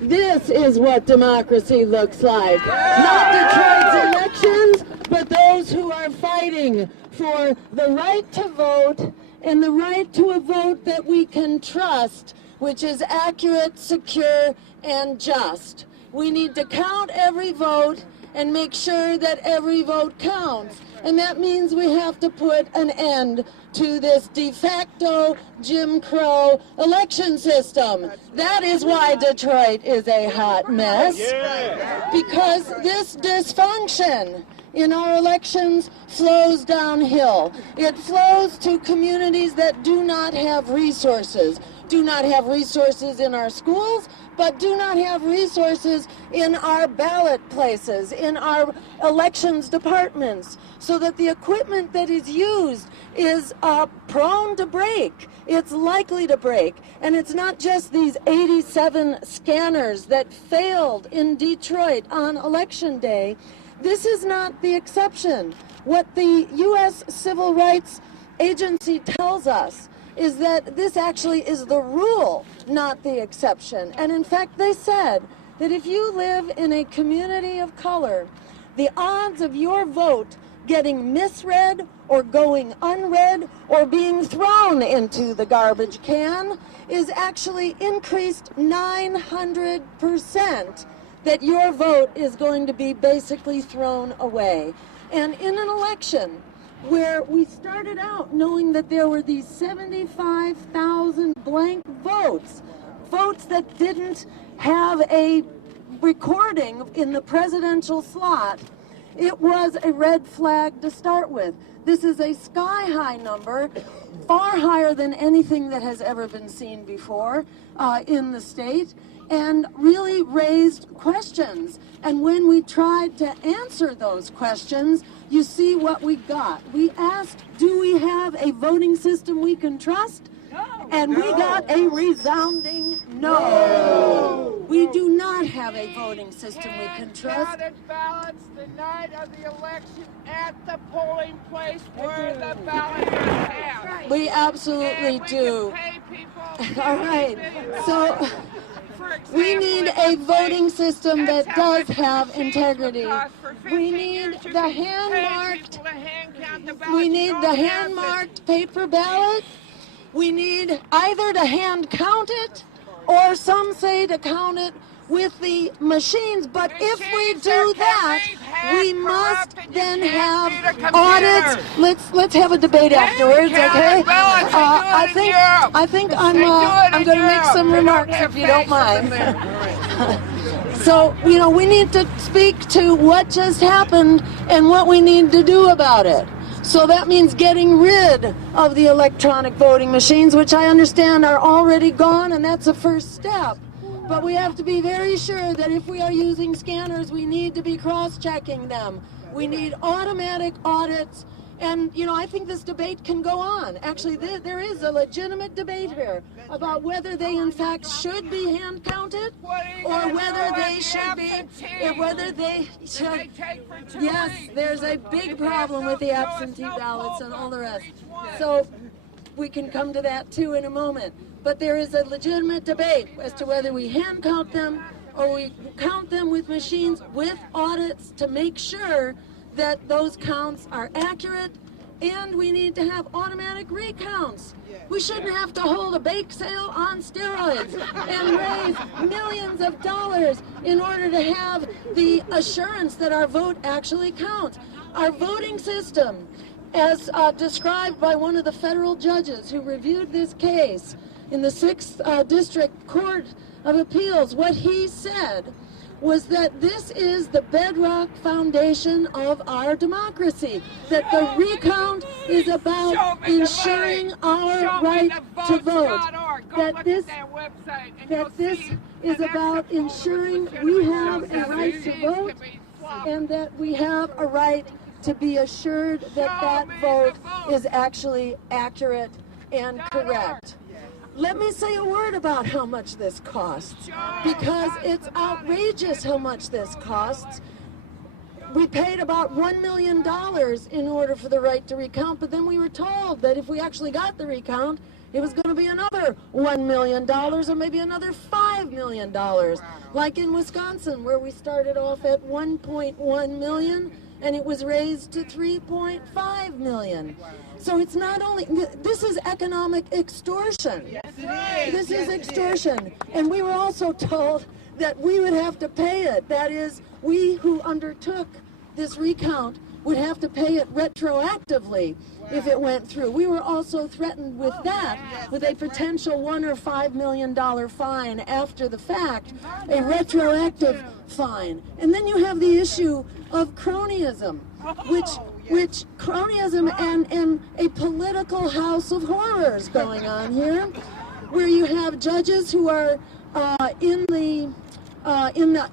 This is what democracy looks like. Not Detroit's elections, but those who are fighting for the right to vote and the right to a vote that we can trust, which is accurate, secure, and just. We need to count every vote and make sure that every vote counts. And that means we have to put an end to this de facto Jim Crow election system. That is why Detroit is a hot mess. Because this dysfunction in our elections flows downhill. It flows to communities that do not have resources in our schools, but do not have resources in our ballot places, in our elections departments, so that the equipment that is used is prone to break. It's likely to break. And it's not just these 87 scanners that failed in Detroit on election day. This is not the exception. What the U.S. Civil Rights Agency tells us is that this actually is the rule, not the exception. And in fact, they said that if you live in a community of color, the odds of your vote getting misread or going unread or being thrown into the garbage can is actually increased 900%, that your vote is going to be basically thrown away. And in an election where we started out knowing that there were these 75,000 blank votes that didn't have a recording in the presidential slot, it was a red flag to start with. This is a sky-high number, far higher than anything that has ever been seen before in the state, and really raised questions. And when we tried to answer those questions, you see what we got. We asked, do we have a voting system we can trust? No. And we got a resounding no. We do not have a voting system we can trust. Counted ballots the night of the election at the polling place where the ballot is cast. We absolutely do. All right. So we need a voting system that does have integrity. We need the hand-marked paper ballot. We need either to hand count it, or some say to count it with the machines. But if we do that, we must then have audits. Let's have a debate afterwards, okay? I think I'm going to make some remarks if you don't mind. So, we need to speak to what just happened and what we need to do about it. So that means getting rid of the electronic voting machines, which I understand are already gone, and that's a first step. But we have to be very sure that if we are using scanners, we need to be cross-checking them. We need automatic audits. And, I think this debate can go on. Actually, there is a legitimate debate here about whether they, in fact, should be hand-counted or whether they should Yes, there's a big problem with the absentee ballots and all the rest. So we can come to that, too, in a moment. But there is a legitimate debate as to whether we hand-count them or we count them with machines with audits to make sure that those counts are accurate, and we need to have automatic recounts. We shouldn't have to hold a bake sale on steroids and raise millions of dollars in order to have the assurance that our vote actually counts. Our voting system, as described by one of the federal judges who reviewed this case in the 6th District Court of Appeals, what he said was that this is the bedrock foundation of our democracy, that the recount is about ensuring our right to vote, that this is about ensuring we have a right to vote, and that we have a right to be assured that that vote is actually accurate and correct. Let me say a word about how much this costs, because it's outrageous how much this costs. We paid about $1 million in order for the right to recount, but then we were told that if we actually got the recount, it was going to be another $1 million or maybe another $5 million. Like in Wisconsin, where we started off at 1.1 million and it was raised to 3.5 million. So it's not only, this is economic extortion. This is extortion. And we were also told that we would have to pay it. That is, we who undertook this recount would have to pay it retroactively if it went through. We were also threatened with that, with a potential $1 or $5 million fine after the fact, a retroactive fine. And then you have the issue of cronyism, which cronyism and a political house of horrors going on here, where you have judges who are in the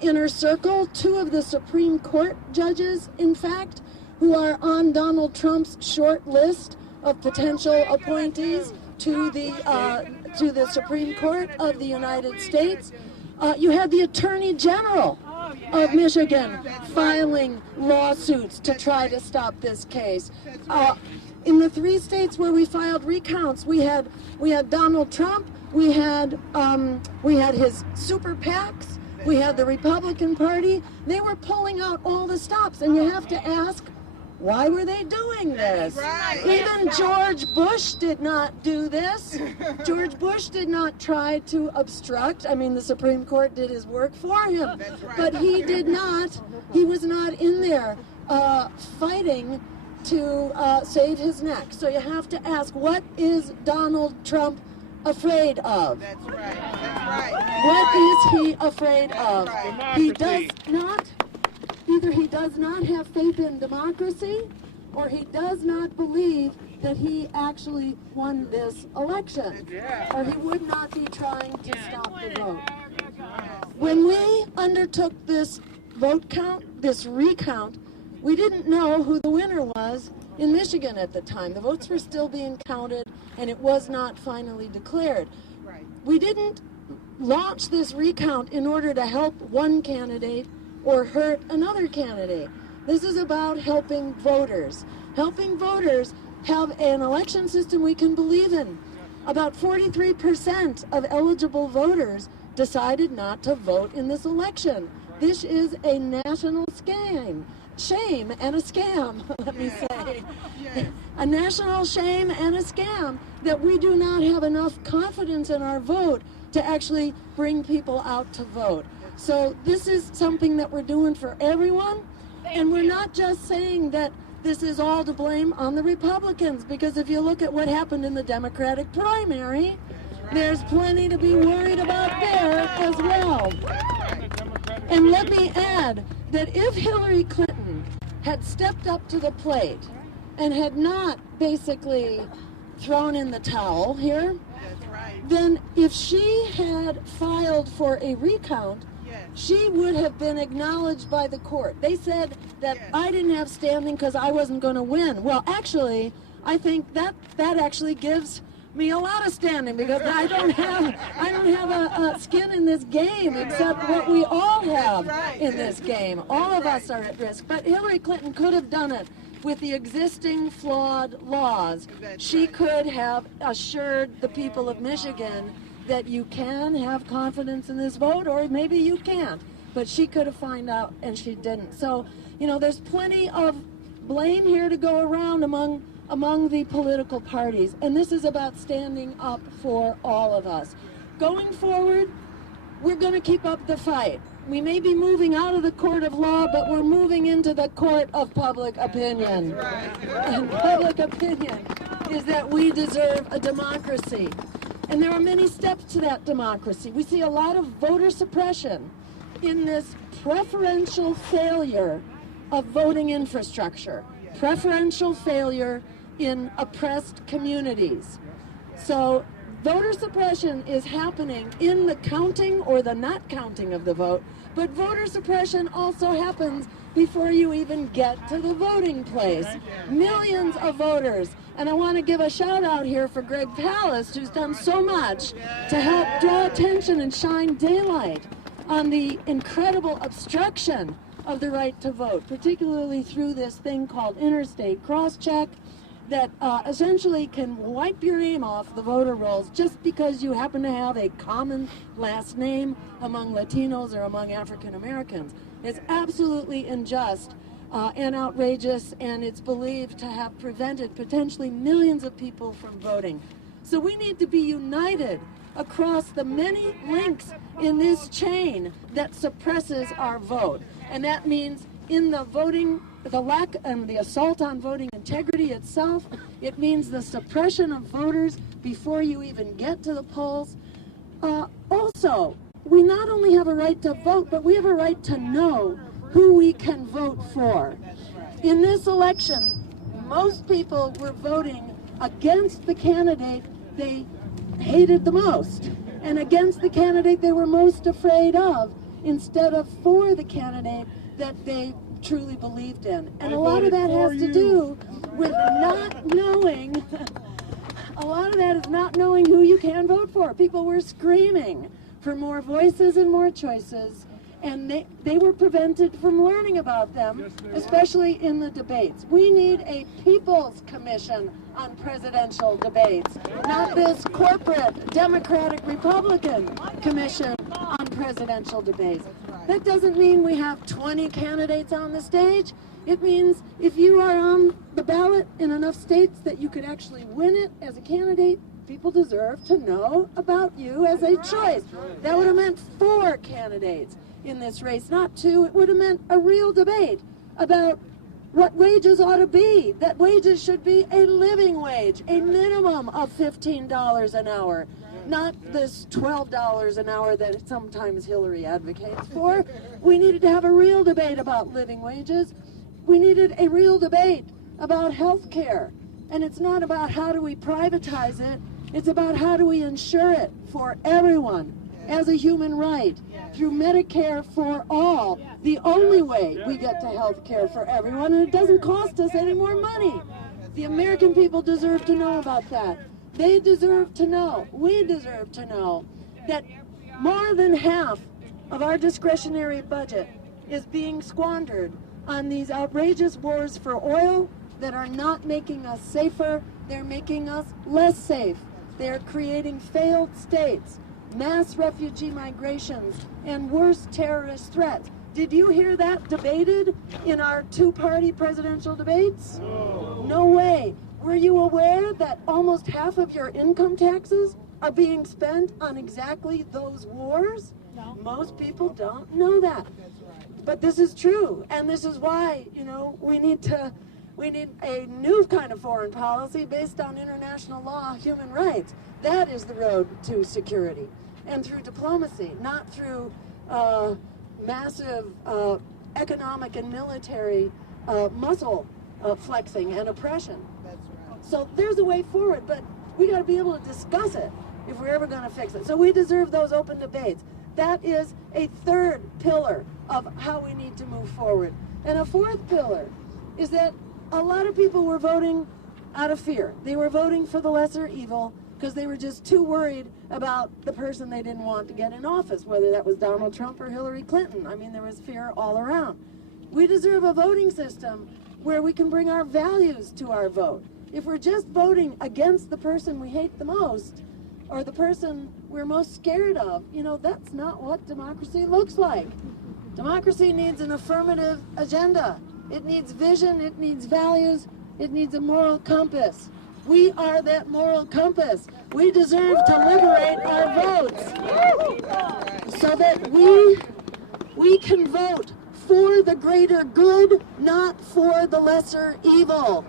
inner circle, two of the Supreme Court judges, in fact, who are on Donald Trump's short list of potential appointees to the Supreme Court of the United States. You had the Attorney General of Michigan filing lawsuits to try to stop this case. In the 3 states where we filed recounts, we had Donald Trump, we had his super PACs, we had the Republican Party. They were pulling out all the stops, and you have to ask, why were they doing this? Even George Bush did not do this. George Bush did not try to obstruct. I mean, the Supreme Court did his work for him, but he did not. He was not in there fighting to save his neck. So you have to ask, what is Donald Trump afraid of? That's right. That's right. What is he afraid of? He does not. Either he does not have faith in democracy, or he does not believe that he actually won this election, or he would not be trying to stop the vote. When we undertook this vote count, this recount, we didn't know who the winner was in Michigan at the time. The votes were still being counted, and it was not finally declared. We didn't launch this recount in order to help one candidate or hurt another candidate. This is about helping voters. Helping voters have an election system we can believe in. About 43% of eligible voters decided not to vote in this election. This is a national shame and a scam, let me say. A national shame and a scam that we do not have enough confidence in our vote to actually bring people out to vote. So this is something that we're doing for everyone, and we're not just saying that this is all to blame on the Republicans, because if you look at what happened in the Democratic primary, there's plenty to be worried about there as well. And let me add that if Hillary Clinton had stepped up to the plate and had not basically thrown in the towel here, then if she had filed for a recount, she would have been acknowledged by the court. They said that I didn't have standing because I wasn't going to win. Well, actually, I think that actually gives me a lot of standing, because I don't have a skin in this game except what we all have in this game. All of us are at risk. But Hillary Clinton could have done it with the existing flawed laws. She could have assured the people of Michigan that you can have confidence in this vote, or maybe you can't. But she could have found out, and she didn't. So, you know, there's plenty of blame here to go around among the political parties, and this is about standing up for all of us. Going forward, we're going to keep up the fight. We may be moving out of the court of law, but we're moving into the court of public opinion. And public opinion is that we deserve a democracy. And there are many steps to that democracy. We see a lot of voter suppression in this preferential failure of voting infrastructure, preferential failure in oppressed communities. So voter suppression is happening in the counting or the not counting of the vote, but voter suppression also happens before you even get to the voting place. Millions of voters. And I want to give a shout out here for Greg Palast, who's done so much to help draw attention and shine daylight on the incredible obstruction of the right to vote, particularly through this thing called interstate cross-check that essentially can wipe your name off the voter rolls just because you happen to have a common last name among Latinos or among African Americans. It's absolutely unjust and outrageous, and it's believed to have prevented potentially millions of people from voting. So we need to be united across the many links in this chain that suppresses our vote. And that means in the voting, the lack and the assault on voting integrity itself. It means the suppression of voters before you even get to the polls. Also, we not only have a right to vote, but we have a right to know who we can vote for. In this election, most people were voting against the candidate they hated the most, and against the candidate they were most afraid of, instead of for the candidate that they truly believed in. And a lot of that has to do with not knowing, a lot of that is not knowing who you can vote for. People were screaming for more voices and more choices, and they were prevented from learning about them, especially in the debates. We need a People's Commission on presidential debates, not this corporate Democratic Republican Commission on presidential debates. That doesn't mean we have 20 candidates on the stage. It means if you are on the ballot in enough states that you could actually win it as a candidate, people deserve to know about you as a choice. That would have meant 4 candidates in this race, not 2. It would have meant a real debate about what wages ought to be, that wages should be a living wage, a minimum of $15 an hour, not this $12 an hour that sometimes Hillary advocates for. We needed to have a real debate about living wages. We needed a real debate about health care. And it's not about how do we privatize it, it's about how do we ensure it for everyone as a human right through Medicare for all. The only way we get to health care for everyone, and it doesn't cost us any more money. The American people deserve to know about that. They deserve to know, we deserve to know, that more than half of our discretionary budget is being squandered on these outrageous wars for oil that are not making us safer, they're making us less safe. They're creating failed states, mass refugee migrations, and worse terrorist threats. Did you hear that debated in our 2-party presidential debates? No way. Were you aware that almost half of your income taxes are being spent on exactly those wars? No. Most people don't know that. But this is true, and this is why, you know, we need a new kind of foreign policy based on international law, human rights. That is the road to security, and through diplomacy, not through massive economic and military muscle flexing and oppression. So there's a way forward, but we got to be able to discuss it if we're ever going to fix it. So we deserve those open debates. That is a 3rd pillar of how we need to move forward. And a 4th pillar is that a lot of people were voting out of fear. They were voting for the lesser evil because they were just too worried about the person they didn't want to get in office, whether that was Donald Trump or Hillary Clinton. I mean, there was fear all around. We deserve a voting system where we can bring our values to our vote. If we're just voting against the person we hate the most, or the person we're most scared of, you know, that's not what democracy looks like. Democracy needs an affirmative agenda. It needs vision, it needs values, it needs a moral compass. We are that moral compass. We deserve to liberate our votes so that we can vote for the greater good, not for the lesser evil.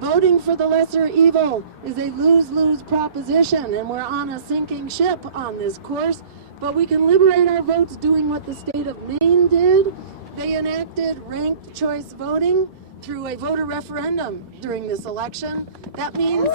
Voting for the lesser evil is a lose-lose proposition, and we're on a sinking ship on this course, but we can liberate our votes doing what the state of Maine did. They enacted ranked choice voting through a voter referendum during this election. That means,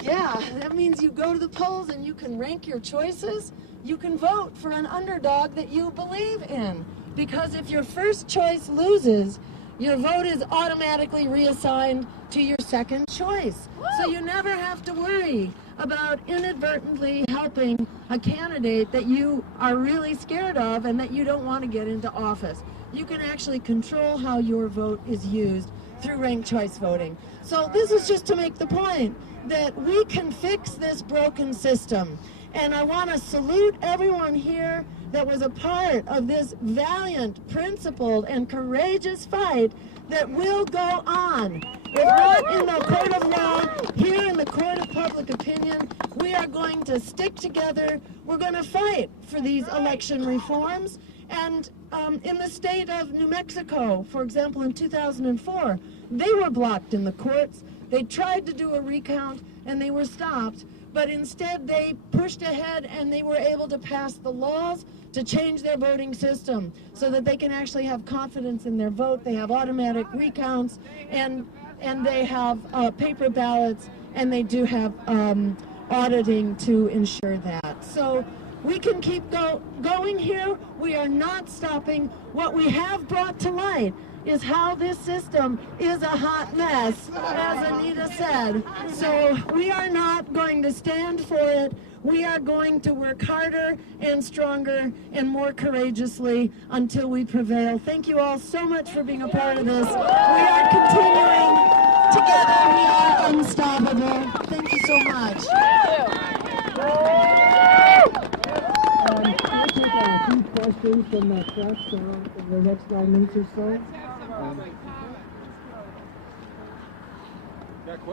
that means you go to the polls and you can rank your choices. You can vote for an underdog that you believe in, because if your first choice loses, your vote is automatically reassigned to your second choice. So you never have to worry about inadvertently helping a candidate that you are really scared of and that you don't want to get into office. You can actually control how your vote is used through ranked choice voting. So this is just to make the point that we can fix this broken system. And I want to salute everyone here that was a part of this valiant, principled, and courageous fight that will go on. If not in the court of law, here in the court of public opinion, we are going to stick together. We're going to fight for these election reforms. And in the state of New Mexico, for example, in 2004, they were blocked in the courts. They tried to do a recount and they were stopped. But instead they pushed ahead and they were able to pass the laws to change their voting system so that they can actually have confidence in their vote. They have automatic recounts and they have paper ballots, and they do have auditing to ensure that. So we can keep going here. We are not stopping. What we have brought to light is how this system is a hot mess, as Anita said. So we are not going to stand for it. We are going to work harder and stronger and more courageously until we prevail. Thank you all so much for being a part of this. We are continuing together. We are unstoppable. Thank you so much. We'll take a few questions from the press in the next 9 minutes or so.